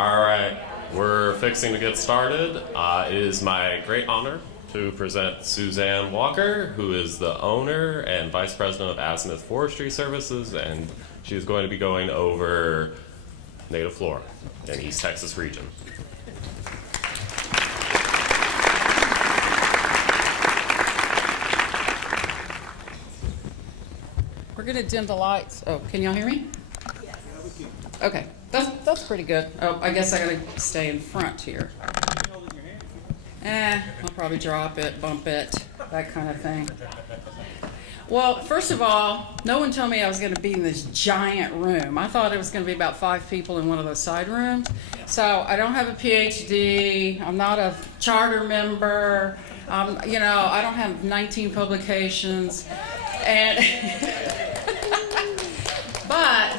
All right, we're fixing to get started. It is my great honor to present Suzanne Walker, who is the owner and vice president of Azimuth Forestry Services, and she's going to be going over native flora in East Texas region. We're going to dim the lights. Oh, can y'all hear me? Yes. Okay, that's pretty good. Oh, I guess I got to stay in front here. I'll probably drop it, bump it, that kind of thing. Well, first of all, no one told me I was going to be in this giant room. I thought it was going to be about 5 people in one of those side rooms. So I don't have a PhD. I'm not a charter member. I don't have 19 publications. And but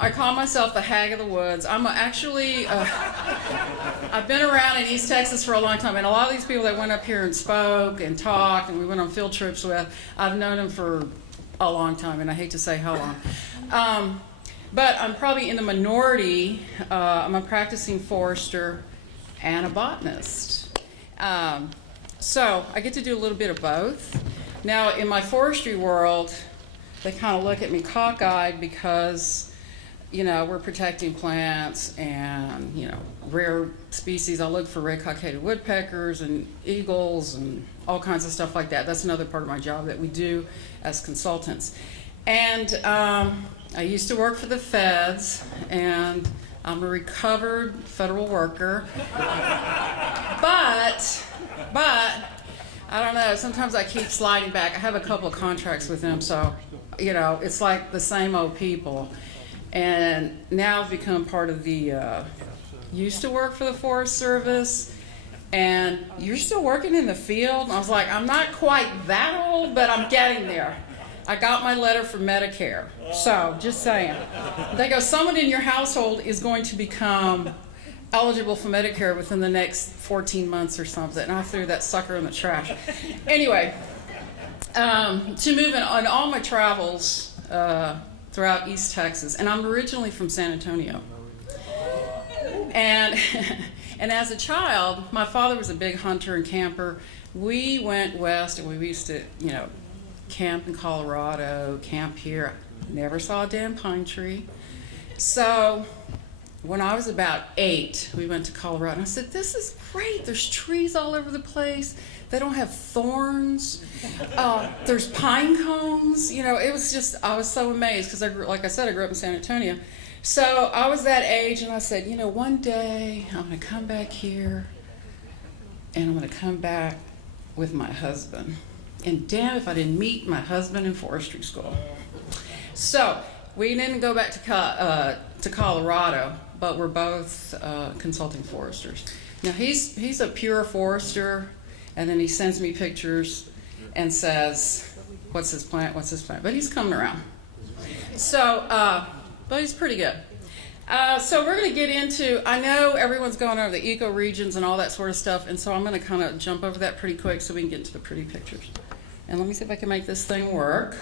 I call myself the hag of the woods. I'm actually, I've been around in East Texas for a long time, and a lot of these people that went up here and spoke and talked and we went on field trips with, I've known them for a long time, and I hate to say how long. But I'm probably in the minority. I'm a practicing forester and a botanist. So I get to do a little bit of both. Now, in my forestry world, they kind of look at me cockeyed because, we're protecting plants and, rare species. I look for red-cockaded woodpeckers and eagles and all kinds of stuff like that. That's another part of my job that we do as consultants. And I used to work for the feds, and I'm a recovered federal worker. But I don't know, sometimes I keep sliding back. I have a couple of contracts with them, so, it's like the same old people. And now I've become part of the, used to work for the Forest Service, and you're still working in the field? And I was like, I'm not quite that old, but I'm getting there. I got my letter from Medicare, so just saying. They go, someone in your household is going to become eligible for Medicare within the next 14 months or something, and I threw that sucker in the trash. Anyway, to move on all my travels throughout East Texas, and I'm originally from San Antonio. And as a child, my father was a big hunter and camper. We went west, and we used to, camp in Colorado, camp here. Never saw a damn pine tree. So when I was about 8, we went to Colorado, and I said, this is great. There's trees all over the place. They don't have thorns. There's pine cones. It was just, I was so amazed because, like I said, I grew up in San Antonio. So I was that age, and I said, one day I'm going to come back here, and I'm going to come back with my husband. And damn if I didn't meet my husband in forestry school. So we didn't go back to Colorado, but we're both consulting foresters. Now he's a pure forester, and then he sends me pictures and says, what's his plant, but he's coming around. So, but he's pretty good. So we're going to get into, I know everyone's going over the ecoregions and all that sort of stuff, and so I'm going to kind of jump over that pretty quick so we can get into the pretty pictures. And let me see if I can make this thing work.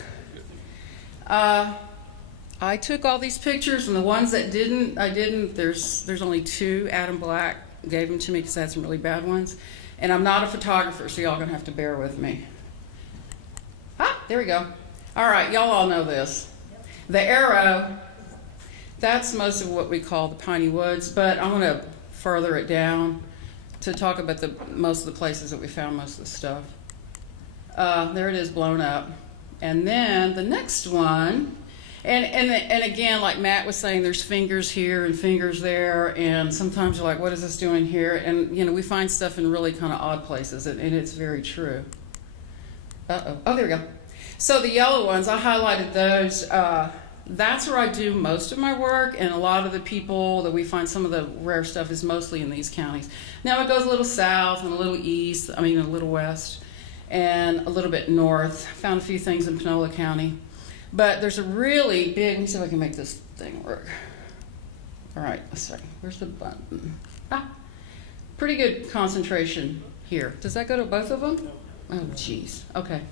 I took all these pictures, and the ones that I didn't. There's only 2. Adam Black gave them to me because I had some really bad ones. And I'm not a photographer, so y'all gonna have to bear with me. There we go. All right, y'all all know this. The arrow, that's most of what we call the piney woods, but I'm gonna further it down to talk about most of the places that we found most of the stuff. There it is blown up. And then the next one, and again, like Matt was saying, there's fingers here and fingers there, and sometimes you're like, what is this doing here? And we find stuff in really kind of odd places, and it's very true. Oh, there we go. So the yellow ones, I highlighted those. That's where I do most of my work, and a lot of the people that we find some of the rare stuff is mostly in these counties. Now it goes a little south and a little east, a little west, and a little bit north. Found a few things in Panola County. But there's a really big, let me see if I can make this thing work. All right, let's see, where's the button? Pretty good concentration here. Does that go to both of them? Oh, geez, okay.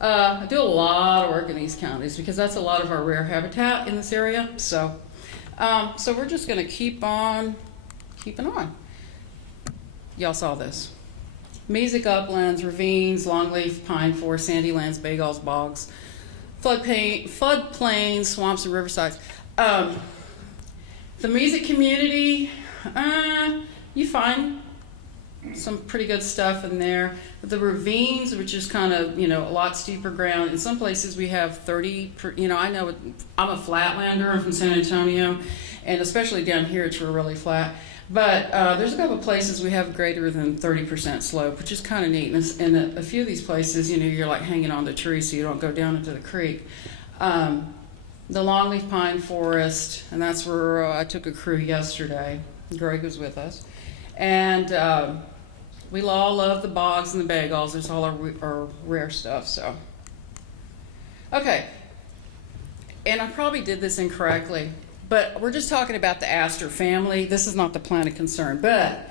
I do a lot of work in these counties because that's a lot of our rare habitat in this area. So So we're just going to keep on keeping on. Y'all saw this. Mesic uplands, ravines, longleaf pine forest, sandy lands, bagels, bogs, floodplains, swamps, and riversides. The Mesic community, you find some pretty good stuff in there. The ravines, which is kind of, a lot steeper ground. In some places we have 30, I know I'm a flatlander, I'm from San Antonio, and especially down here it's really flat. But there's a couple of places we have greater than 30% slope, which is kind of neat. And a few of these places, you're like hanging on the tree so you don't go down into the creek. The longleaf pine forest, and that's where I took a crew yesterday. Greg was with us. And we all love the bogs and the bagels. There's all our rare stuff, so. Okay, and I probably did this incorrectly, but we're just talking about the aster family. This is not the plant of concern, but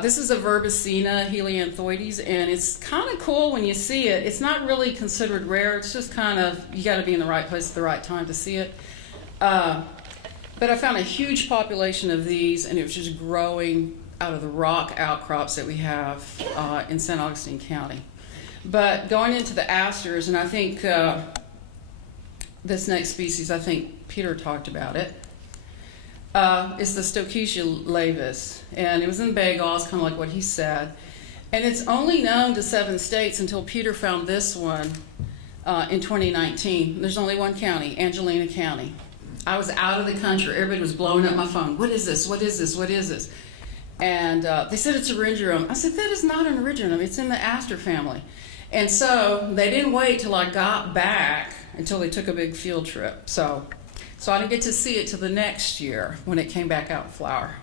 this is a Verbicina helianthoides, and it's kind of cool when you see it. It's not really considered rare. It's just kind of, you got to be in the right place at the right time to see it. But I found a huge population of these, and it was just growing out of the rock outcrops that we have in St. Augustine County. But going into the asters, and I think this next species, I think Peter talked about it, is the Stokesia laevis. And it was in Bagels, kind of like what he said. And it's only known to 7 states until Peter found this one in 2019. There's only one county, Angelina County. I was out of the country. Everybody was blowing up my phone. What is this? What is this? What is this? And they said it's Eryngium. I said, that is not an Eryngium. It's in the aster family. And so they didn't wait till I got back until they took a big field trip. So I didn't get to see it till the next year when it came back out in flower.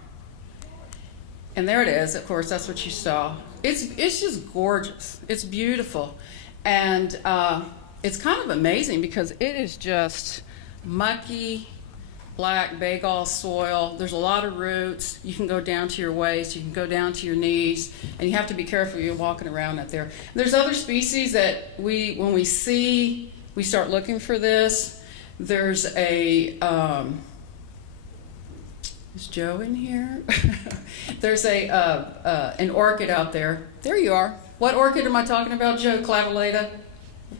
And there it is. Of course, that's what you saw. It's just gorgeous. It's beautiful. And it's kind of amazing because it is just mucky, black bagel soil. There's a lot of roots. You can go down to your waist. You can go down to your knees, and you have to be careful you're walking around out there. There's other species that when we see, we start looking for this. There's is Joe in here? There's an orchid out there. There you are. What orchid am I talking about, Joe? Clavulata?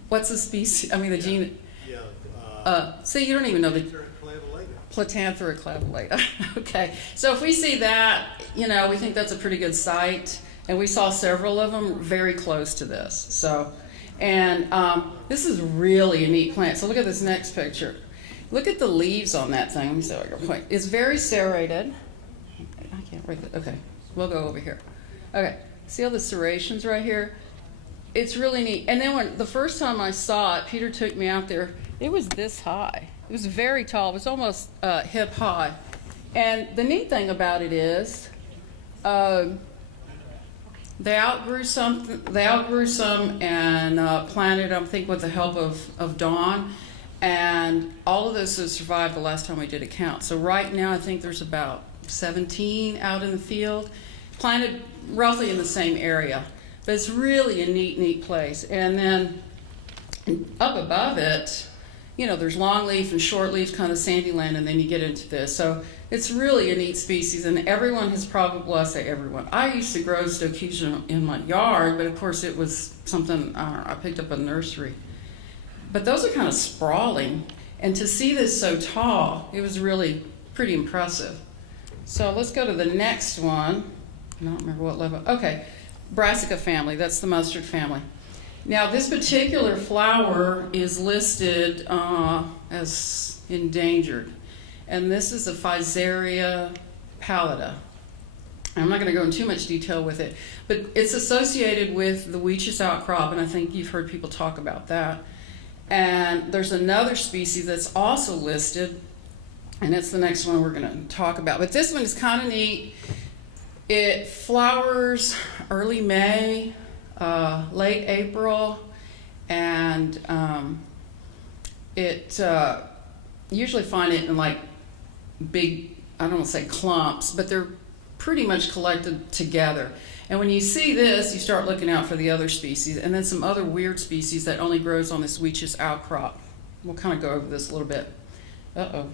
What's the species? I mean, the gene. Yeah. See, you don't even know the. Platanthera clavulata. Okay, so if we see that, we think that's a pretty good site, and we saw several of them very close to this. So, and this is really a neat plant. So look at this next picture. Look at the leaves on that thing. Let me see if I can point. It's very serrated. I can't read it. Okay, we'll go over here. Okay, see all the serrations right here? It's really neat. And then when the first time I saw it, Peter took me out there. It was this high. It was very tall. It was almost hip high. And the neat thing about it is they outgrew some and planted, I think, with the help of Dawn. And all of those have survived the last time we did a count. So right now I think there's about 17 out in the field, planted roughly in the same area. But it's really a neat place. And then up above it, there's longleaf and shortleaf, kind of sandy land, and then you get into this. So it's really a neat species, and everyone has probably, well, I say everyone. I used to grow Stokesia in my yard, but of course it was something, I picked up at a nursery. But those are kind of sprawling, and to see this so tall, it was really pretty impressive. So let's go to the next one. I don't remember what level. Okay, Brassica family, that's the mustard family. Now, this particular flower is listed as endangered, and this is a Physaria pallida. I'm not going to go into too much detail with it, but it's associated with the Weeches outcrop, and I think you've heard people talk about that. And there's another species that's also listed, and it's the next one we're going to talk about. But this one is kind of neat. It flowers early May, late April, and usually find it in like big, I don't want to say clumps, but they're pretty much collected together. And when you see this, you start looking out for the other species, and then some other weird species that only grows on this Weeches outcrop. We'll kind of go over this a little bit. Uh-oh.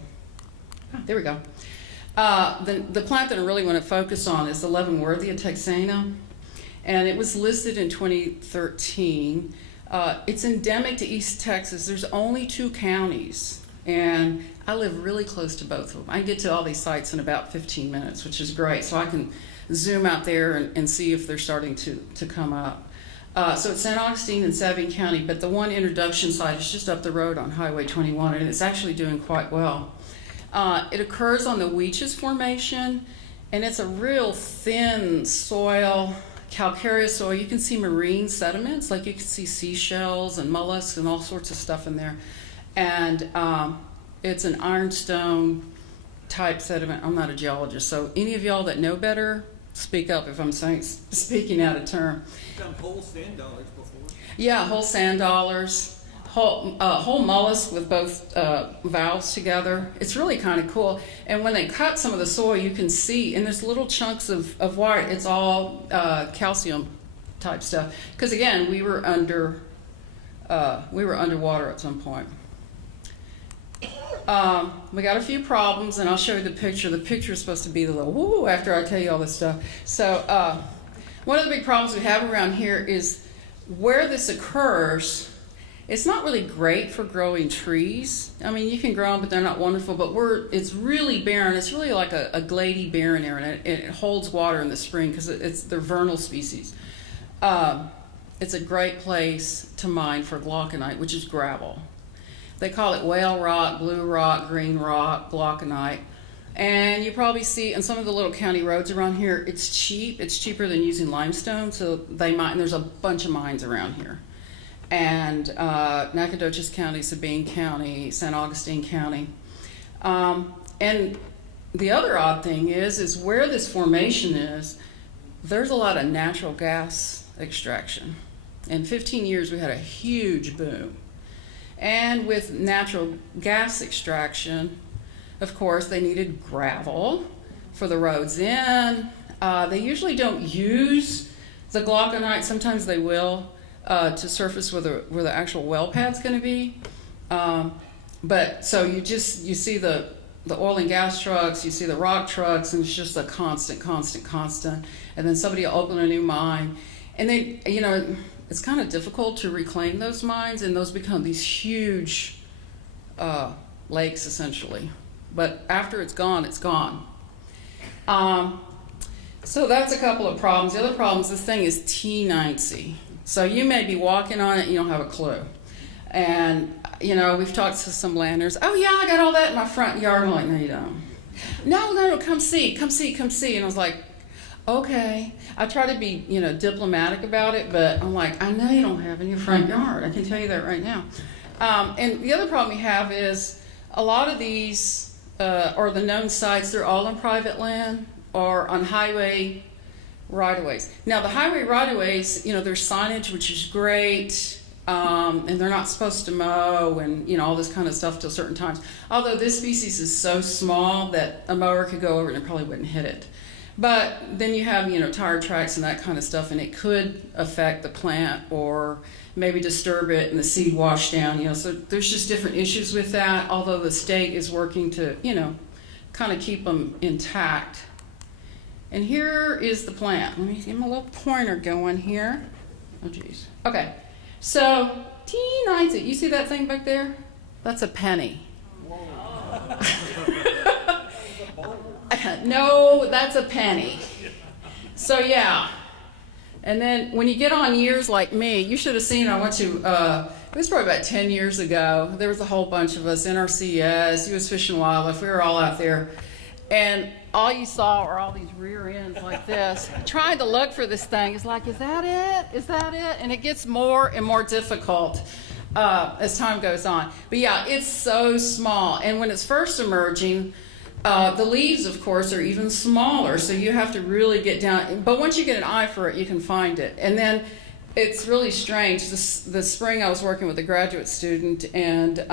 There we go. The plant that I really want to focus on is the Leavenworthia texana, and it was listed in 2013. It's endemic to East Texas. There's only 2 counties, and I live really close to both of them. I can get to all these sites in about 15 minutes, which is great, so I can zoom out there and see if they're starting to come up. So it's San Augustine and Sabine County, but the one introduction site is just up the road on Highway 21, and it's actually doing quite well. It occurs on the Weeches Formation, and it's a real thin soil, calcareous soil. You can see marine sediments, like you can see seashells and mollusks and all sorts of stuff in there. And it's an ironstone type sediment. I'm not a geologist, so any of y'all that know better, speak up if I'm speaking out of term. You've done whole sand dollars before? Yeah, whole sand dollars. Whole mollusk with both valves together. It's really kind of cool. And when they cut some of the soil, you can see, and there's little chunks of white. It's all calcium type stuff. Because again, we were underwater at some point. We got a few problems, and I'll show you the picture. The picture is supposed to be the little woo after I tell you all this stuff. So one of the big problems we have around here is where this occurs. It's not really great for growing trees. I mean, you can grow them, but they're not wonderful. But it's really barren. It's really like a glady barren area, and it holds water in the spring because they're vernal species. It's a great place to mine for glauconite, which is gravel. They call it whale rock, blue rock, green rock, glauconite. And you probably see on some of the little county roads around here, it's cheap. It's cheaper than using limestone, so they mine. There's a bunch of mines around here. And Nacogdoches County, Sabine County, San Augustine County. And the other odd thing is where this formation is, there's a lot of natural gas extraction. In 15 years, we had a huge boom. And with natural gas extraction, of course, they needed gravel for the roads in. They usually don't use the glauconite. Sometimes they will. To surface where the actual well pad's going to be, but so you see the oil and gas trucks, you see the rock trucks, and it's just a constant. And then somebody will open a new mine, and it's kind of difficult to reclaim those mines, and those become these huge lakes essentially. But after it's gone, it's gone. So that's a couple of problems. The other problem is this thing is T90. So you may be walking on it and you don't have a clue. And, we've talked to some landowners. Oh, yeah, I got all that in my front yard. I'm like, no, you don't. No, come see. And I was like, okay. I try to be, diplomatic about it, but I'm like, I know you don't have in your front yard. I can tell you that right now. And the other problem we have is a lot of these, or the known sites, they're all on private land or on highway right-of-ways. Now, the highway right-of-ways, there's signage, which is great, and they're not supposed to mow and, all this kind of stuff till certain times. Although this species is so small that a mower could go over it and it probably wouldn't hit it. But then you have, tire tracks and that kind of stuff, and it could affect the plant or maybe disturb it and the seed wash down, so there's just different issues with that, although the state is working to, kind of keep them intact. And here is the plant. Let me get my little pointer going here. Oh, geez. Okay. So, T90. You see that thing back there? That's a penny. No, that's a penny. So, yeah. And then when you get on years like me, you should have seen, I went to, it was probably about 10 years ago. There was a whole bunch of us, NRCS, U.S. Fish and Wildlife. We were all out there. And all you saw were all these rear ends like this. Trying to look for this thing. It's like, is that it? Is that it? And it gets more and more difficult as time goes on. But yeah, it's so small. And when it's first emerging, the leaves, of course, are even smaller. So you have to really get down. But once you get an eye for it, you can find it. And then it's really strange. The spring I was working with a graduate student, and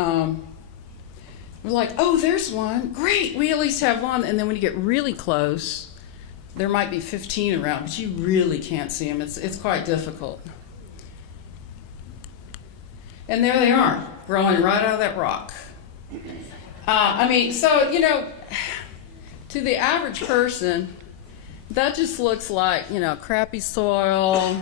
we're like, oh, there's one. Great, we at least have one. And then when you get really close, there might be 15 around, but you really can't see them. It's quite difficult. And there they are, growing right out of that rock. So, to the average person, that just looks like, crappy soil,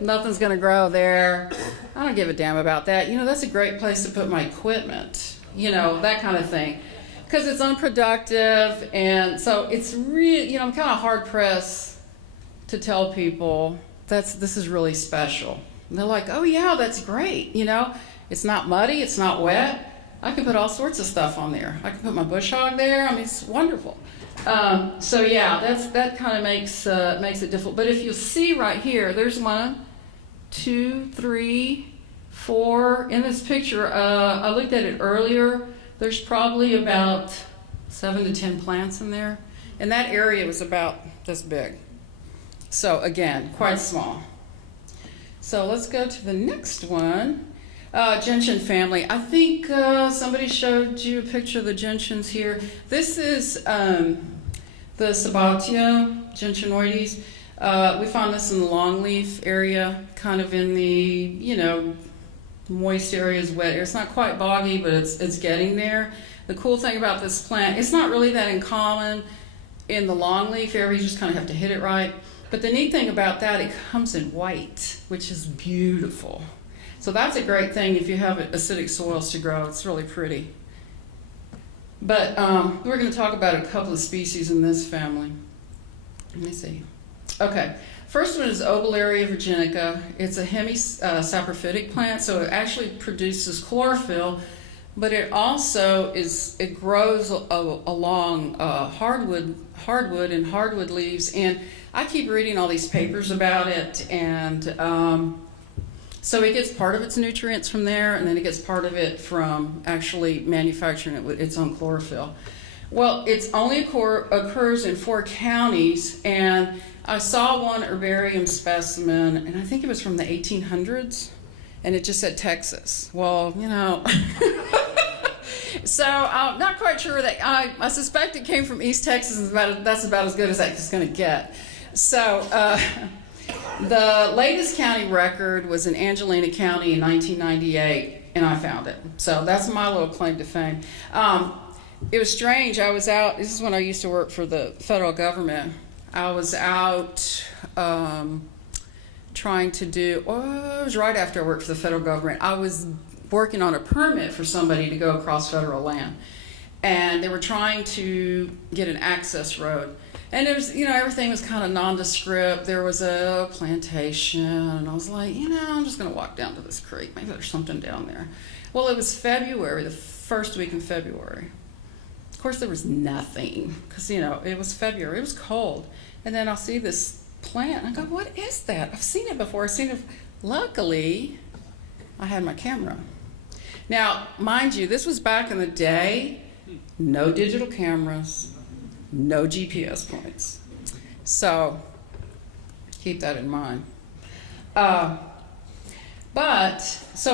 nothing's gonna grow there. I don't give a damn about that. That's a great place to put my equipment, that kind of thing. Because it's unproductive, and so it's really, I'm kind of hard pressed to tell people this is really special. And they're like, oh yeah, that's great, It's not muddy, it's not wet. I can put all sorts of stuff on there. I can put my bush hog there. I mean, it's wonderful. So yeah, that kind of makes it difficult. But if you see right here, there's 1, 2, 3, 4 in this picture. I looked at it earlier. There's probably about 7 to 10 plants in there, and that area was about this big. So again, quite small. So let's go to the next one. Gentian family. I think somebody showed you a picture of the gentians here. This is the Sabbatia gentianoides. We found this in the longleaf area, kind of in the, moist areas, wet areas. It's not quite boggy, but it's getting there. The cool thing about this plant, it's not really that uncommon in the longleaf area. You just kind of have to hit it right. But the neat thing about that, it comes in white, which is beautiful. So that's a great thing if you have acidic soils to grow. It's really pretty. But we're going to talk about a couple of species in this family. Let me see. Okay, first one is Obelaria virginica. It's a hemisaprophytic plant, so it actually produces chlorophyll, but it also grows along hardwood and hardwood leaves. And I keep reading all these papers about it, and so it gets part of its nutrients from there, and then it gets part of it from actually manufacturing it with its own chlorophyll. Well, it's only occurs in 4 counties, and I saw one herbarium specimen, and I think it was from the 1800s, and it just said Texas. Well, so I'm not quite sure that I suspect it came from East Texas, and that's about as good as that's going to get. So the latest county record was in Angelina County in 1998, and I found it. So that's my little claim to fame. It was strange. I was out, this is when I used to work for the federal government. I was out trying to do, it was right after I worked for the federal government. I was working on a permit for somebody to go across federal land. And they were trying to get an access road. And it was, everything was kind of nondescript. There was a plantation, and I was like, I'm just going to walk down to this creek. Maybe there's something down there. Well, it was February, the first week in February. Of course, there was nothing because, it was February. It was cold. And then I'll see this plant, and I go, what is that? I've seen it before. Luckily, I had my camera. Now, mind you, this was back in the day. No digital cameras. No GPS points. So keep that in mind. So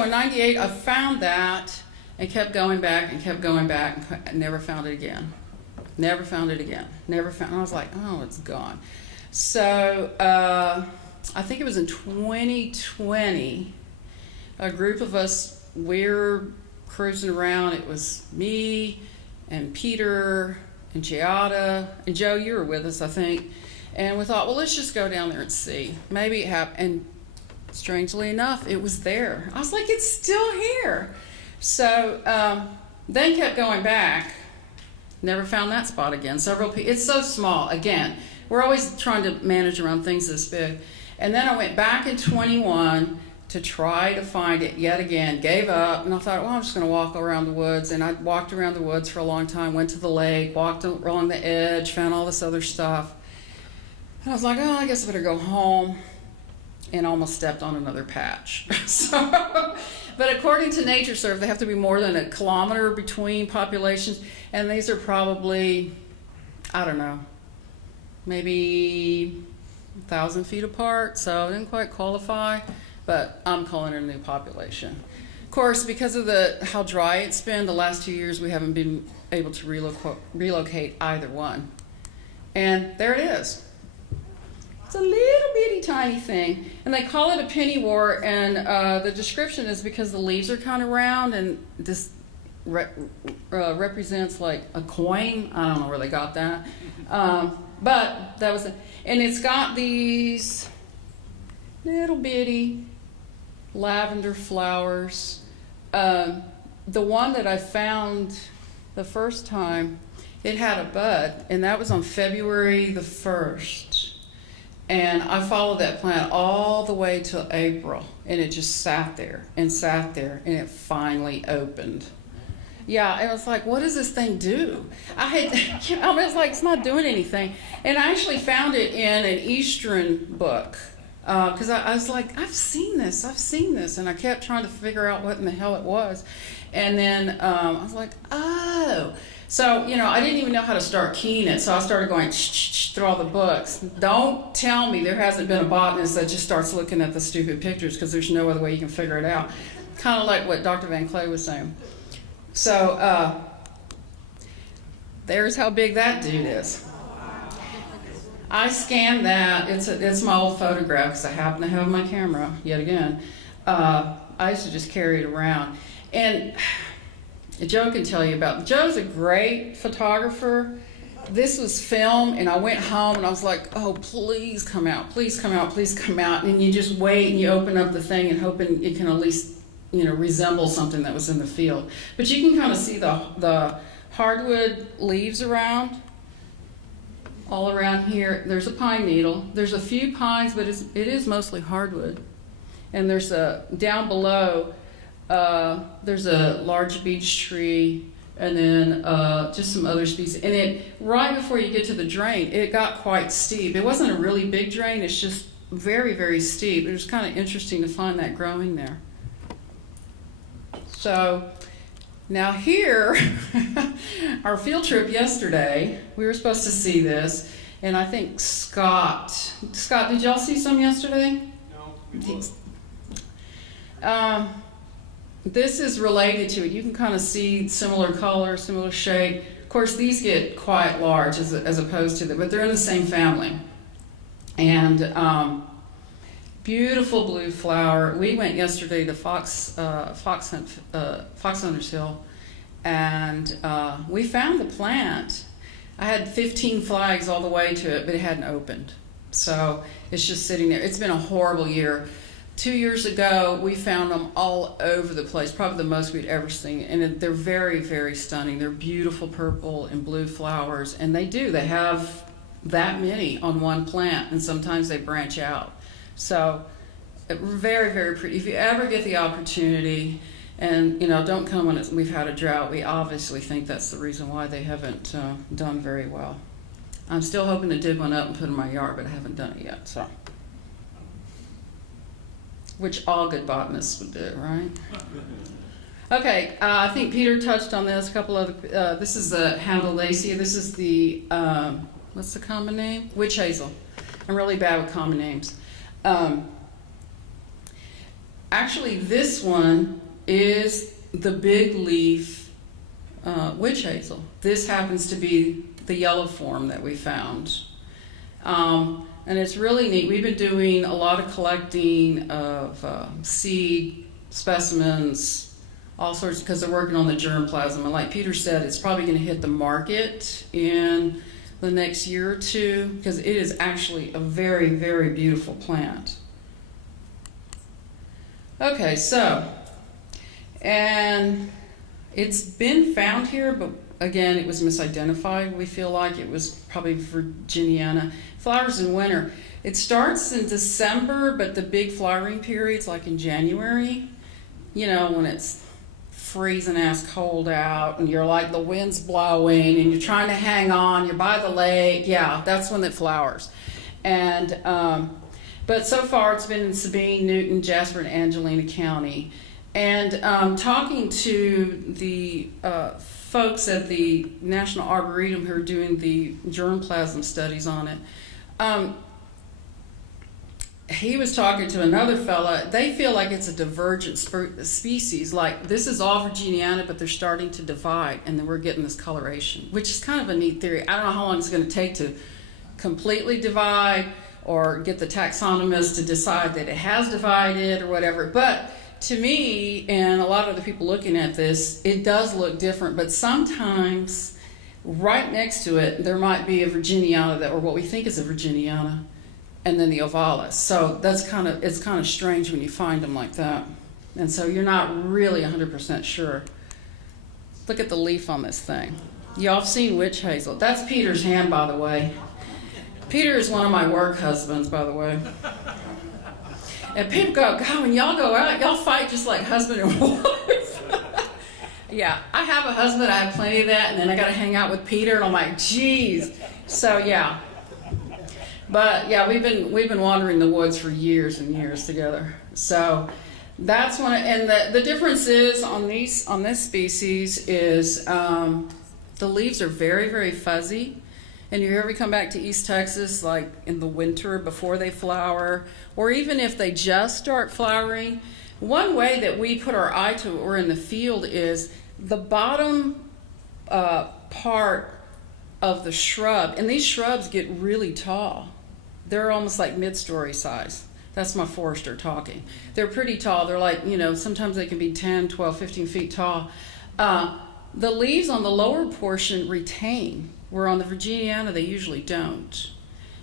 in 98, I found that and kept going back and never found it again. And I was like, oh, it's gone. So I think it was in 2020, a group of us, we're cruising around. It was me and Peter and Giada, and Joe, you were with us, I think. And we thought, well, let's just go down there and see. Maybe it happened. And strangely enough, it was there. I was like, it's still here. So then kept going back. Never found that spot again. It's so small. Again, we're always trying to manage around things this big. And then I went back in 21 to try to find it yet again, gave up, and I thought, well, I'm just going to walk around the woods. And I walked around the woods for a long time, went to the lake, walked along the edge, found all this other stuff. And I was like, oh, I guess I better go home, and almost stepped on another patch. But according to NatureServe, they have to be more than 1 kilometer between populations, and these are probably, I don't know, maybe 1,000 feet apart, so I didn't quite qualify. But I'm calling it a new population. Of course, because of how dry it's been the last 2 years, we haven't been able to relocate either one. And there it is. It's a little bitty tiny thing. And they call it a pennywort, and the description is because the leaves are kind of round, and represents like a coin. I don't know where they got that. But that was, and it's got these little bitty lavender flowers. The one that I found the first time, it had a bud, and that was on February the 1st. And I followed that plant all the way till April, and it just sat there, and it finally opened. Yeah, and I was like, what does this thing do? I was like, it's not doing anything. And I actually found it in an Eastern book, because I was like, I've seen this, and I kept trying to figure out what in the hell it was. And then I was like, oh. So, I didn't even know how to start keying it, so I started going through all the books. Don't tell me there hasn't been a botanist that just starts looking at the stupid pictures, because there's no other way you can figure it out. Kind of like what Dr. Van Clay was saying. So, there's how big that dude is. I scanned that. It's my old photograph, because I happen to have my camera, yet again. I used to just carry it around. And Joe can tell you about. Joe's a great photographer. This was film, and I went home and I was like, oh, please come out, please come out, please come out. And you just wait and you open up the thing and hoping it can at least, resemble something that was in the field. But you can kind of see the hardwood leaves around, all around here. There's a pine needle. There's a few pines, but it is mostly hardwood. And there's down below, there's a large beech tree, and then just some other species. And right before you get to the drain, it got quite steep. It wasn't a really big drain, it's just very, very steep. It was kind of interesting to find that growing there. So now here, our field trip yesterday, we were supposed to see this, and I think Scott, did y'all see some yesterday? No. This is related to it. You can kind of see similar color, similar shape. Of course, these get quite large as opposed to but they're in the same family. And beautiful blue flower. We went yesterday to Fox Hunters Hill, and we found the plant. I had 15 flags all the way to it, but it hadn't opened. So it's just sitting there. It's been a horrible year. 2 years ago, we found them all over the place, probably the most we'd ever seen. And they're very, very stunning. They're beautiful purple and blue flowers. And they have that many on one plant, and sometimes they branch out. So very, very pretty. If you ever get the opportunity, and don't come when we've had a drought. We obviously think that's the reason why they haven't done very well. I'm still hoping to dig one up and put in my yard, but I haven't done it yet. So. Which all good botanists would do, right? Okay, I think Peter touched on this. A couple other. This is the Handelaceae. This is the what's the common name? Witch hazel. I'm really bad with common names. Actually, this one is the big leaf witch hazel. This happens to be the yellow form that we found. And it's really neat. We've been doing a lot of collecting of seed specimens, all sorts, because they're working on the germplasm. And like Peter said, it's probably going to hit the market in the next year or two, because it is actually a very, very beautiful plant. Okay, so, and it's been found here, but again, it was misidentified. We feel like it was probably Virginiana. Flowers in winter. It starts in December, but the big flowering period's like in January. When it's freezing ass cold out, and you're like the wind's blowing, and you're trying to hang on. You're by the lake. Yeah, that's when it flowers. And but so far, it's been in Sabine, Newton, Jasper, and Angelina County. And talking to the folks at the National Arboretum who are doing the germplasm studies on it, he was talking to another fella. They feel like it's a divergent species. Like, this is all Virginiana, but they're starting to divide, and then we're getting this coloration, which is kind of a neat theory. I don't know how long it's going to take to completely divide or get the taxonomists to decide that it has divided or whatever, but to me, and a lot of the people looking at this, it does look different, but sometimes right next to it, there might be a Virginiana or what we think is a Virginiana, and then the Ovalis. So it's kind of strange when you find them like that. And so you're not really 100% sure. Look at the leaf on this thing. Y'all have seen witch hazel. That's Peter's hand, by the way. Peter is one of my work husbands, by the way. And people go, God, when y'all go out, y'all fight just like husband and wife. Yeah, I have a husband, I have plenty of that, and then I got to hang out with Peter, and I'm like, geez. So yeah, but yeah, we've been wandering the woods for years and years together. So that's one, and the difference is on this species is the leaves are very, very fuzzy. And you ever come back to East Texas, like in the winter before they flower, or even if they just start flowering, one way that we put our eye to it or in the field is the bottom part of the shrub. And these shrubs get really tall. They're almost like mid-story size. That's my forester talking. They're pretty tall. They're like, sometimes they can be 10, 12, 15 feet tall. The leaves on the lower portion retain, where on the Virginiana they usually don't.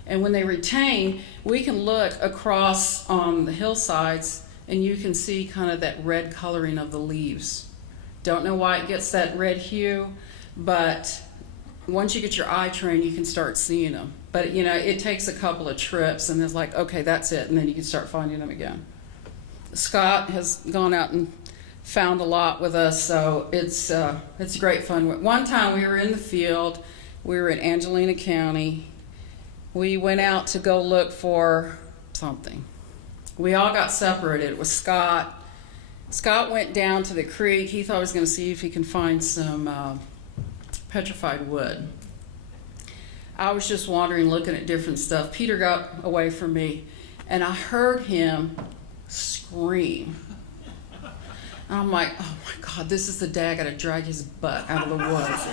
And when they retain, we can look across on the hillsides and you can see kind of that red coloring of the leaves. Don't know why it gets that red hue, but once you get your eye trained, you can start seeing them. But it takes a couple of trips and it's like, okay, that's it, and then you can start finding them again. Scott has gone out and found a lot with us, so it's great fun. One time we were in the field, we were in Angelina County. We went out to go look for something. We all got separated. It was Scott. Scott went down to the creek. He thought he was going to see if he can find some petrified wood. I was just wandering, looking at different stuff. Peter got away from me, and I heard him scream. And I'm like, oh my God, this is the day I got to drag his butt out of the woods.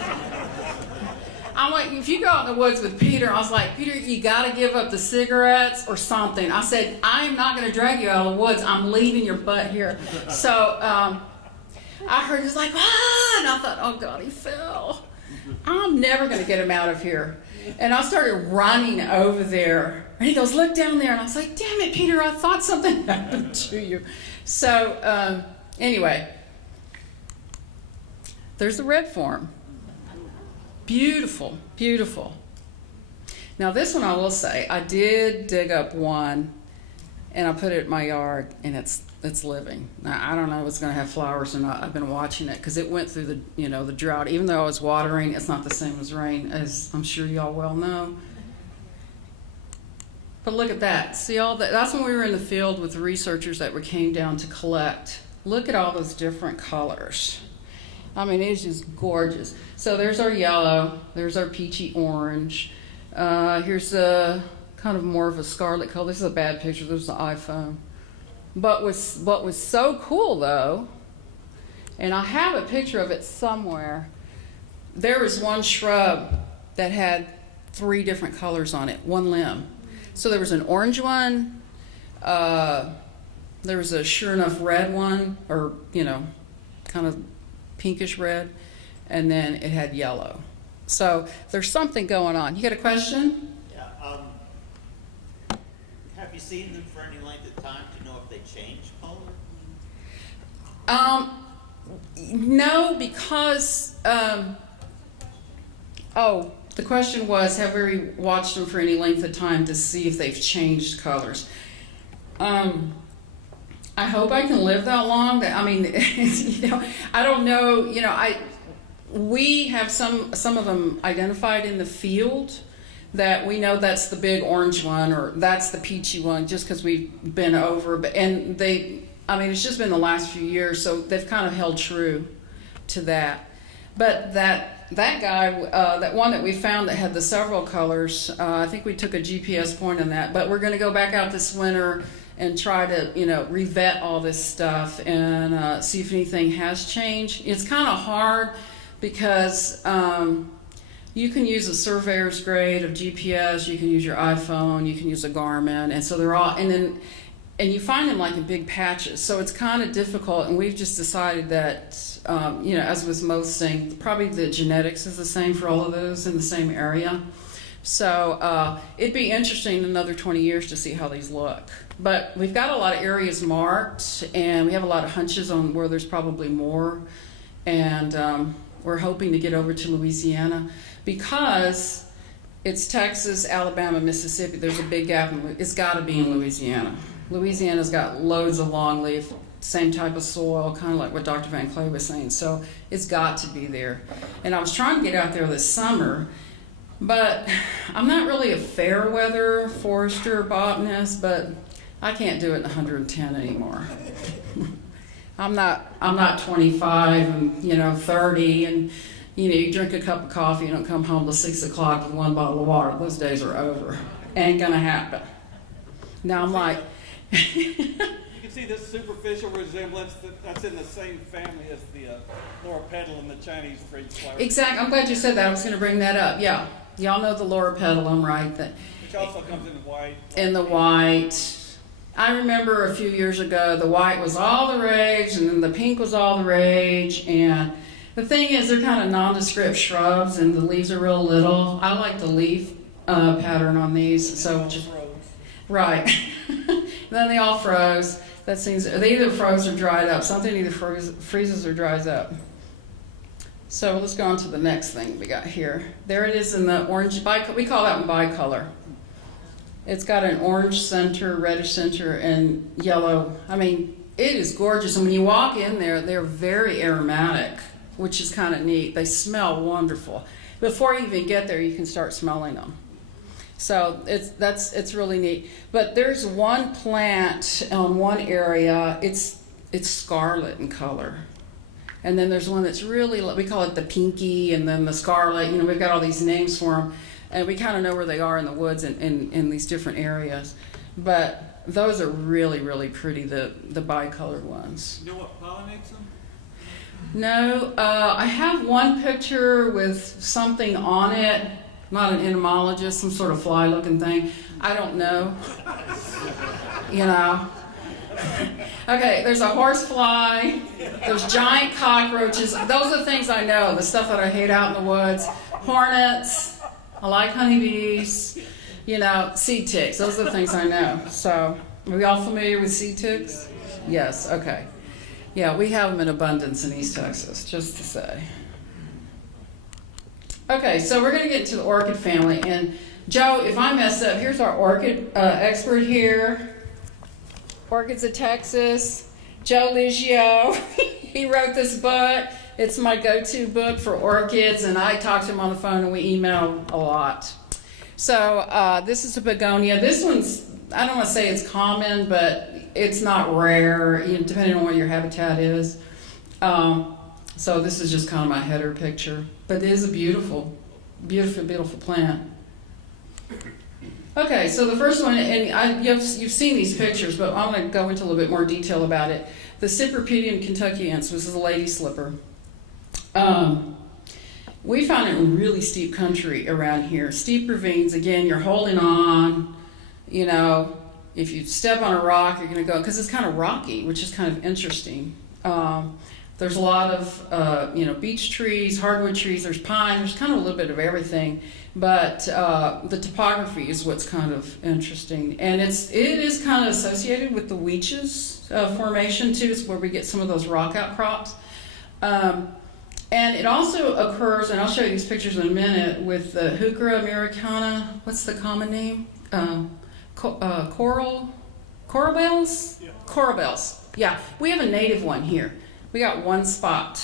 I'm like, if you go out in the woods with Peter, I was like, Peter, you got to give up the cigarettes or something. I said, I'm not going to drag you out of the woods. I'm leaving your butt here. So I heard, he's like, ah, and I thought, oh God, he fell. I'm never going to get him out of here. And I started running over there. And he goes, look down there. And I was like, damn it, Peter, I thought something happened to you. So anyway, there's the red form. Beautiful, beautiful. Now this one I will say, I did dig up one and I put it in my yard and it's living. Now I don't know if it's going to have flowers or not. I've been watching it because it went through the drought. Even though I was watering, it's not the same as rain, as I'm sure y'all well know. But look at that. See all that? That's when we were in the field with the researchers that came down to collect. Look at all those different colors. I mean, it's just gorgeous. So there's our yellow, there's our peachy orange. Here's a kind of more of a scarlet color. This is a bad picture, this is the iPhone. But what was so cool though, and I have a picture of it somewhere, there was one shrub that had 3 different colors on it, one limb. So there was an orange one, there was a sure enough red one, or kind of pinkish red, and then it had yellow. So there's something going on. You got a question? Yeah. Have you seen them for any length of time to know if they change color? No, because the question was, have we watched them for any length of time to see if they've changed colors? I hope I can live that long. I mean, I don't know. We have some of them identified in the field that we know that's the big orange one or that's the peachy one, just because we've been over. And it's just been the last few years, so they've kind of held true to that. But that guy, that one that we found that had the several colors, I think we took a GPS point on that. But we're going to go back out this winter and try to, revet all this stuff and see if anything has changed. It's kind of hard because you can use a surveyor's grade of GPS, you can use your iPhone, you can use a Garmin, and so they're all, and then and you find them like in big patches, so it's kind of difficult. And we've just decided that, as with most things, probably the genetics is the same for all of those in the same area. So it'd be interesting in another 20 years to see how these look. But we've got a lot of areas marked, and we have a lot of hunches on where there's probably more. And we're hoping to get over to Louisiana because it's Texas, Alabama, Mississippi. There's a big gap. It's got to be in Louisiana. Louisiana's got loads of longleaf, same type of soil, kind of like what Dr. Van Clay was saying. So it's got to be there. And I was trying to get out there this summer, but I'm not really a fair weather forester or botanist, but I can't do it in 110 anymore. I'm not 25 and 30 and you drink a cup of coffee and don't come home till 6 o'clock with one bottle of water. Those days are over. Ain't gonna happen. Now I'm like You can see this superficial resemblance that's in the same family as the Laura petal and the Chinese fridge flower. exactly. I'm glad you said that. I was gonna bring that up. Yeah. Y'all know the Laura petalum, right? Which also comes in white. In the white. I remember a few years ago, the white was all the rage, and then the pink was all the rage. And the thing is, they're kind of nondescript shrubs, and the leaves are real little. I like the leaf pattern on these. So just right. Then they all froze. That seems they either froze or dried up. Something either freezes or dries up. So let's go on to the next thing we got here. There it is in the orange. We call that one bicolor. It's got an orange center, reddish center, and yellow. I mean, it is gorgeous. And when you walk in there, they're very aromatic, which is kind of neat. They smell wonderful. Before you even get there, you can start smelling them. So it's really neat. But there's one plant on one area. It's scarlet in color. And then there's one that's really, we call it the pinky, and then the scarlet. We've got all these names for them. And we kind of know where they are in the woods in these different areas. But those are really, really pretty, the bicolored ones. You know what pollinates them? No, I have one picture with something on it. Not an entomologist, some sort of fly-looking thing. I don't know. Okay, there's a horsefly. There's giant cockroaches. Those are the things I know, the stuff that I hate out in the woods. Hornets. I like honeybees, seed ticks. Those are the things I know. So, are we all familiar with seed ticks? Yes, okay. Yeah, we have them in abundance in East Texas, just to say. Okay, so we're going to get into the orchid family. And Joe, if I mess up, here's our orchid expert here. Orchids of Texas. Joe Liggio. He wrote this book. It's my go-to book for orchids, and I talk to him on the phone, and we email a lot. So this is a begonia. This one's, I don't want to say it's common, but it's not rare, depending on what your habitat is. So this is just kind of my header picture. But it is a beautiful, beautiful, beautiful plant. Okay, so the first one, and you've seen these pictures, but I'm going to go into a little bit more detail about it. The Cypripedium kentuckiensis, which is a lady slipper. We found it in really steep country around here. Steep ravines, again, you're holding on, if you step on a rock, you're going to go, because it's kind of rocky, which is kind of interesting. There's a lot of, beech trees, hardwood trees, there's pine, there's kind of a little bit of everything, but the topography is what's kind of interesting. And it is kind of associated with the Weeches formation, too. It's where we get some of those rock outcrops. And it also occurs, and I'll show you these pictures in a minute, with the Heuchera americana. What's the common name? Coral bells? Yeah. Coral bells. Yeah, we have a native one here. We got one spot,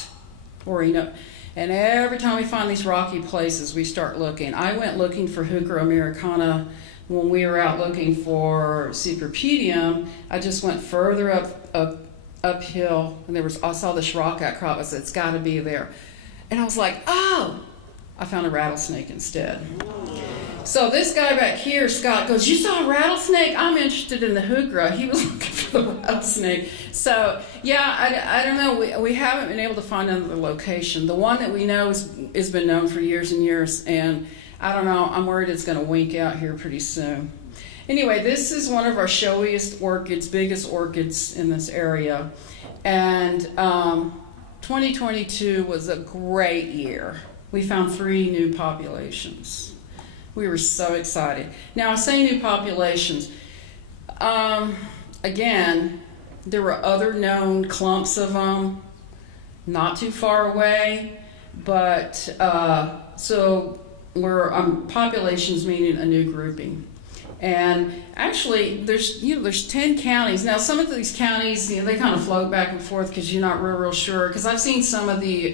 and every time we find these rocky places, we start looking. I went looking for Heuchera americana when we were out looking for Cypripedium. I just went further uphill, and I saw this rock outcrop. I said, it's got to be there. And I was like, oh, I found a rattlesnake instead. So this guy back here, Scott, goes, you saw a rattlesnake? I'm interested in the Heuchera. He was looking for the rattlesnake. So, yeah, I don't know. We haven't been able to find another location. The one that we know has been known for years and years, and I don't know. I'm worried it's going to wink out here pretty soon. Anyway, this is one of our showiest orchids, biggest orchids in this area. And 2022 was a great year. We found 3 new populations. We were so excited. Now, I say new populations. Again, there were other known clumps of them not too far away, but so we're populations meaning a new grouping. And actually, there's 10 counties. Now, some of these counties, they kind of float back and forth because you're not real sure. Because I've seen some of the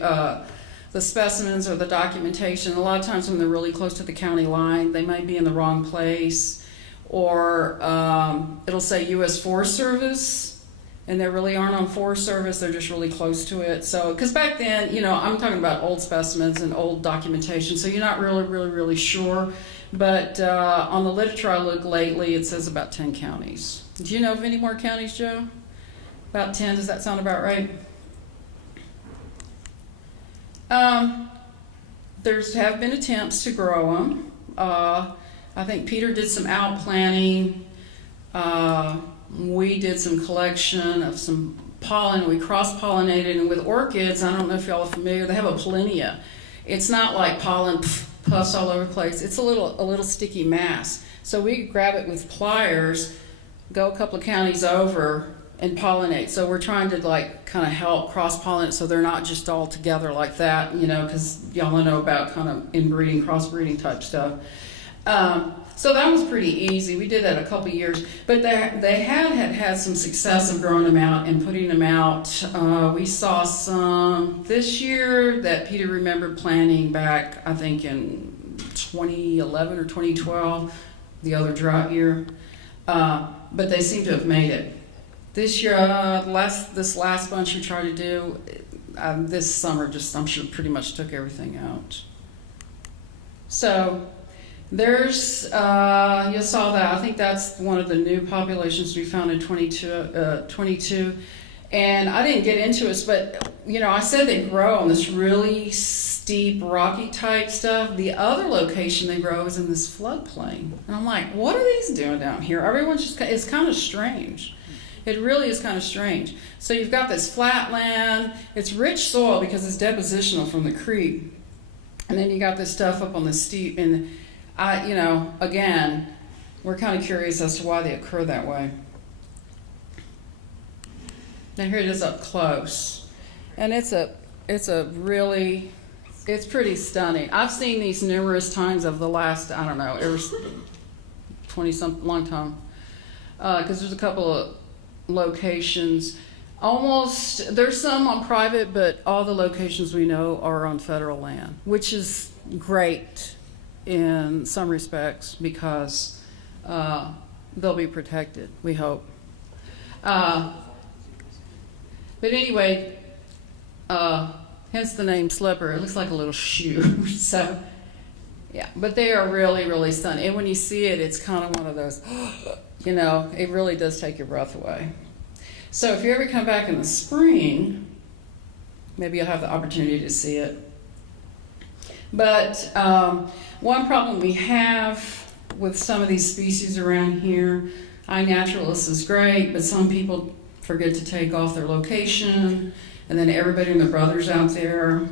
specimens or the documentation. A lot of times when they're really close to the county line, they might be in the wrong place. Or it'll say U.S. Forest Service, and they really aren't on Forest Service. They're just really close to it. So, because back then, I'm talking about old specimens and old documentation, so you're not really sure. But on the literature I looked lately, it says about 10 counties. Do you know of any more counties, Joe? About 10, does that sound about right? There's have been attempts to grow them. I think Peter did some outplanting. We did some collection of some pollen. We cross-pollinated, and with orchids, I don't know if y'all are familiar, they have a pollinia. It's not like pollen puffs all over the place. It's a little sticky mass. So we grab it with pliers, go a couple of counties over, and pollinate. So we're trying to kind of help cross-pollinate so they're not just all together like that, because y'all know about kind of inbreeding, crossbreeding type stuff. So that was pretty easy. We did that a couple years, but they had some success of growing them out and putting them out. We saw some this year that Peter remembered planting back, I think in 2011 or 2012, the other drought year. But they seem to have made it. This year, this last bunch we tried to do, this summer I'm sure pretty much took everything out. So there's, you saw that. I think that's one of the new populations we found in 22. And I didn't get into it, but, I said they grow on this really steep, rocky type stuff. The other location they grow is in this floodplain. And I'm like, what are these doing down here? It's kind of strange. It really is kind of strange. So you've got this flat land. It's rich soil because it's depositional from the creek. And then you got this stuff up on the steep. And again, we're kind of curious as to why they occur that way. Now here it is up close. And it's pretty stunning. I've seen these numerous times of the last, I don't know, ever 20-something, long time. Because there's a couple of locations. There's some on private, but all the locations we know are on federal land, which is great in some respects because they'll be protected, we hope. But anyway, hence the name Slipper. It looks like a little shoe. So, yeah, but they are really stunning. And when you see it, it's kind of one of those, it really does take your breath away. So if you ever come back in the spring, maybe you'll have the opportunity to see it. But one problem we have with some of these species around here, iNaturalist is great, but some people forget to take off their location, and then everybody and their brother's out there.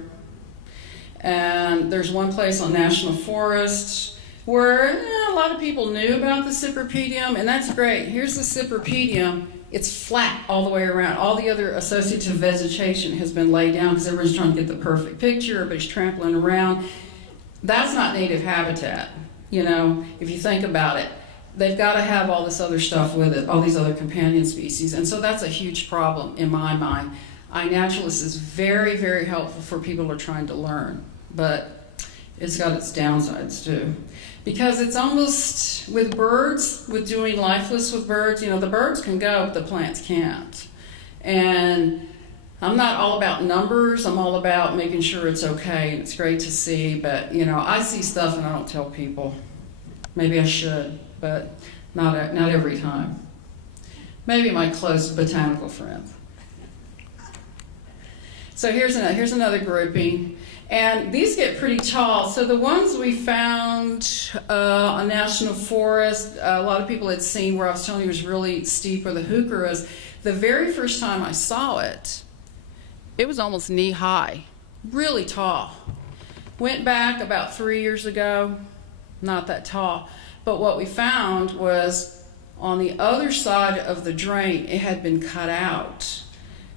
And there's one place on National Forest where a lot of people knew about the Cypripedium, and that's great. Here's the Cypripedium. It's flat all the way around. All the other associative vegetation has been laid down because everybody's trying to get the perfect picture. Everybody's trampling around. That's not native habitat, if you think about it. They've got to have all this other stuff with it, all these other companion species. And so that's a huge problem in my mind. iNaturalist is very helpful for people who are trying to learn, but it's got its downsides too. Because it's almost, with birds, with doing lifeless with birds, the birds can go, but the plants can't. And I'm not all about numbers, I'm all about making sure it's okay, and it's great to see, but I see stuff and I don't tell people. Maybe I should, but not every time. Maybe my close botanical friends. So here's another grouping. And these get pretty tall. So the ones we found on National Forest, a lot of people had seen where I was telling you was really steep where the heuchera is. The very first time I saw it, it was almost knee high, really tall. Went back about 3 years ago, not that tall. But what we found was on the other side of the drain, it had been cut out.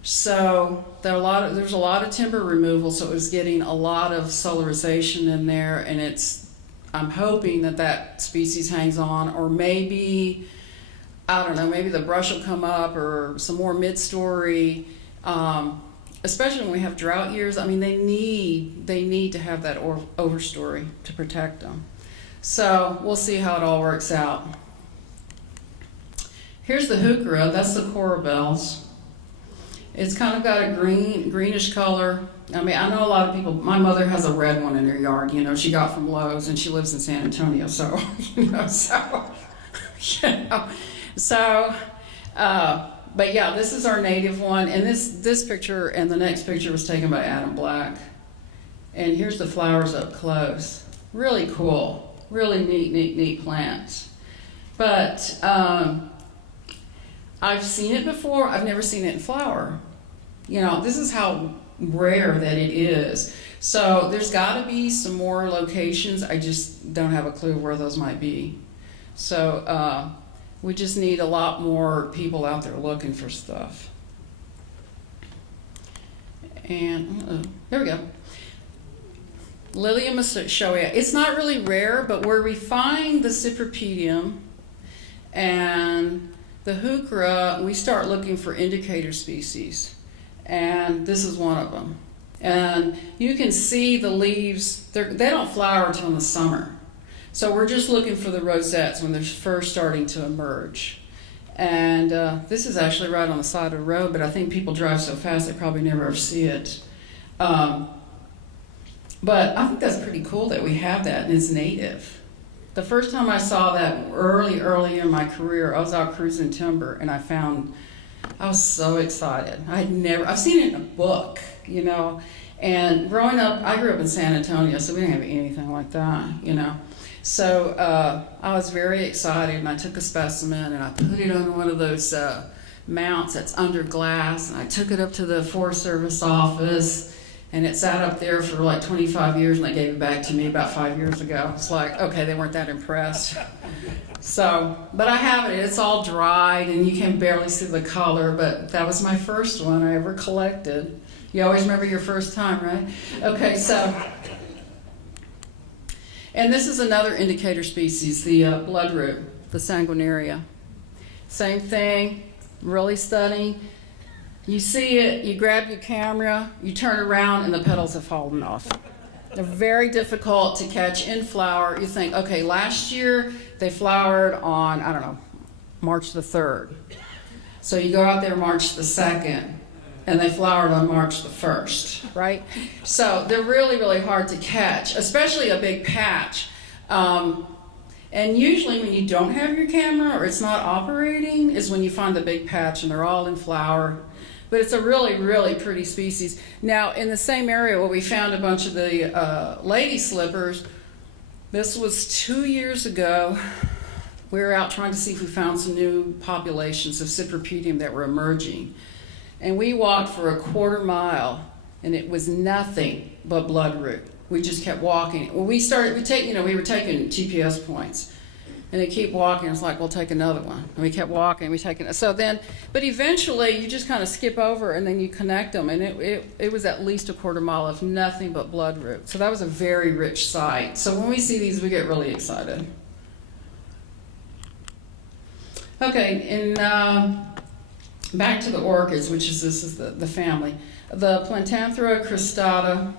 So there's a lot of timber removal, so it was getting a lot of solarization in there, and I'm hoping that species hangs on, or maybe, I don't know, maybe the brush will come up or some more mid-story, especially when we have drought years. I mean, they need to have that overstory to protect them. So we'll see how it all works out. Here's the heuchera, that's the coral bells. It's kind of got a greenish color. I mean, I know a lot of people, my mother has a red one in her yard, you know, she got from Lowe's, and she lives in San Antonio, so, but yeah, this is our native one, and this picture and the next picture was taken by Adam Black. And here's the flowers up close. Really cool, really neat plants. But I've seen it before, I've never seen it in flower. You know, this is how rare that it is. So there's got to be some more locations. I just don't have a clue where those might be. So we just need a lot more people out there looking for stuff. And there we go. Lilium showa. It's not really rare, but where we find the Cypripedium and the heuchera, we start looking for indicator species. And this is one of them. And you can see the leaves, they don't flower until in the summer. So we're just looking for the rosettes when they're first starting to emerge. And this is actually right on the side of the road, but I think people drive so fast they probably never ever see it. But I think that's pretty cool that we have that, and it's native. The first time I saw that early in my career, I was out cruising timber, and I was so excited. I've seen it in a book, you know. And growing up, I grew up in San Antonio, so we didn't have anything like that, you know. So I was very excited, and I took a specimen, and I put it on one of those mounts that's under glass, and I took it up to the Forest Service office, and it sat up there for like 25 years, and they gave it back to me about 5 years ago. It's like, okay, they weren't that impressed. So, but I have it. It's all dried, and you can barely see the color, but that was my first one I ever collected. You always remember your first time, right? Okay, so, and this is another indicator species, the bloodroot, the sanguinaria. Same thing, really stunning. You see it, you grab your camera, you turn around, and the petals have fallen off. They're very difficult to catch in flower. You think, okay, last year they flowered on, I don't know, March the 3rd. So you go out there March the 2nd, and they flowered on March the 1st, right? So they're really, really hard to catch, especially a big patch. And usually when you don't have your camera or it's not operating is when you find the big patch and they're all in flower. But it's a really, really pretty species. Now, in the same area where we found a bunch of the lady slippers, this was 2 years ago. We were out trying to see if we found some new populations of Cypripedium that were emerging. And we walked for a quarter mile, and it was nothing but bloodroot. We just kept walking. When we were taking GPS points. And they keep walking, it's like, we'll take another one. And we kept walking, but eventually you just kind of skip over and then you connect them. And it was at least a quarter mile of nothing but bloodroot. So that was a very rich site. So when we see these, we get really excited. Okay, and back to the orchids, this is the family. The Plantanthera cristata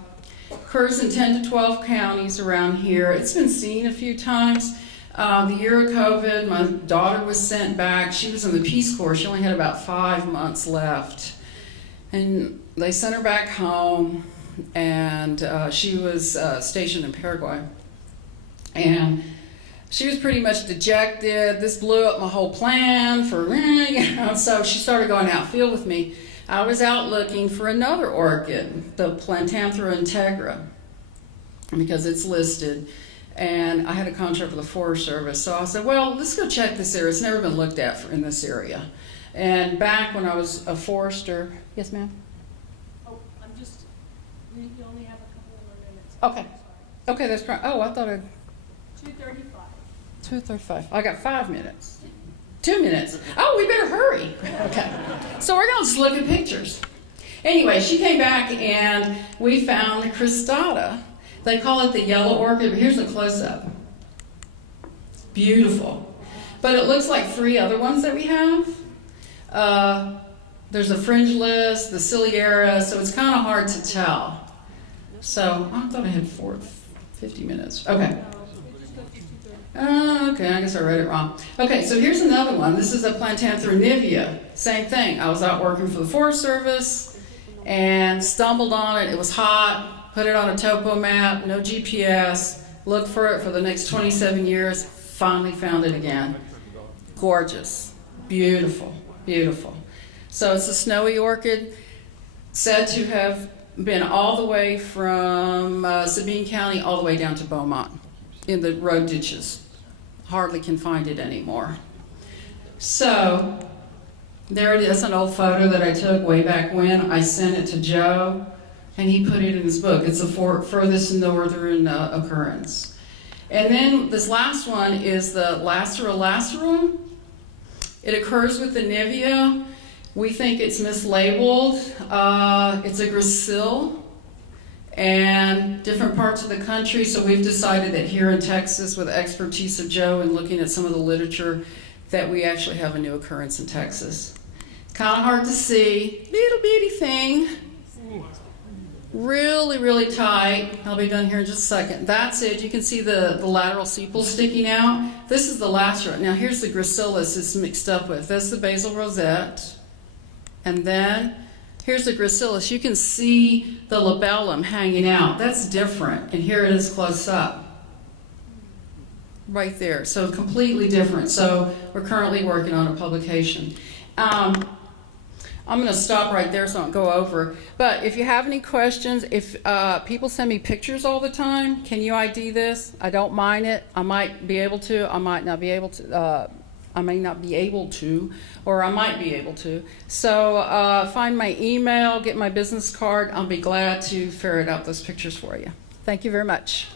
occurs in 10 to 12 counties around here. It's been seen a few times. The year of COVID, my daughter was sent back. She was in the Peace Corps. She only had about 5 months left. And they sent her back home, and she was stationed in Paraguay. And she was pretty much dejected. This blew up my whole plan so she started going outfield with me. I was out looking for another orchid, the Plantanthera integra, because it's listed. And I had a contract with the Forest Service. So I said, well, let's go check this area. It's never been looked at in this area. And back when I was a forester, yes, ma'am? Oh, you only have a couple more minutes. Okay. Okay, that's right. Oh, I thought I'd. 2:35. 2:35. I got 5 minutes. 2 minutes. Oh, we better hurry. Okay. So we're going to just look at pictures. Anyway, she came back and we found the cristata. They call it the yellow orchid, but here's a close-up. Beautiful. But it looks like 3 other ones that we have. There's a fringeless, the ciliara, so it's kind of hard to tell. So I thought I had 50 minutes. Okay. Okay, I guess I read it wrong. Okay, so here's another one. This is a Plantanthera nivea. Same thing. I was out working for the Forest Service and stumbled on it. It was hot. Put it on a topo map. No GPS. Looked for it for the next 27 years. Finally found it again. Gorgeous. Beautiful. Beautiful. So it's a snowy orchid, said to have been all the way from Sabine County all the way down to Beaumont in the road ditches. Hardly can find it anymore. So there it is, an old photo that I took way back when. I sent it to Joe, and he put it in his book. It's the furthest northern occurrence. And then this last one is the Lacera lacerum. It occurs with the nivea. We think it's mislabeled. It's a gracile and different parts of the country. So we've decided that here in Texas, with the expertise of Joe and looking at some of the literature, that we actually have a new occurrence in Texas. Kind of hard to see, little bitty thing. Really, really tight. I'll be done here in just a second. That's it. You can see the lateral sepals sticking out. This is the lacera. Now here's the gracilis it's mixed up with. That's the basal rosette. And then here's the gracilis. You can see the labellum hanging out. That's different. And here it is close up. Right there. So completely different. So we're currently working on a publication. I'm going to stop right there so I don't go over. But if you have any questions, if people send me pictures all the time, can you ID this? I don't mind it. I might be able to. I might not be able to. I may not be able to, or I might be able to. So find my email, get my business card. I'll be glad to ferret out those pictures for you. Thank you very much.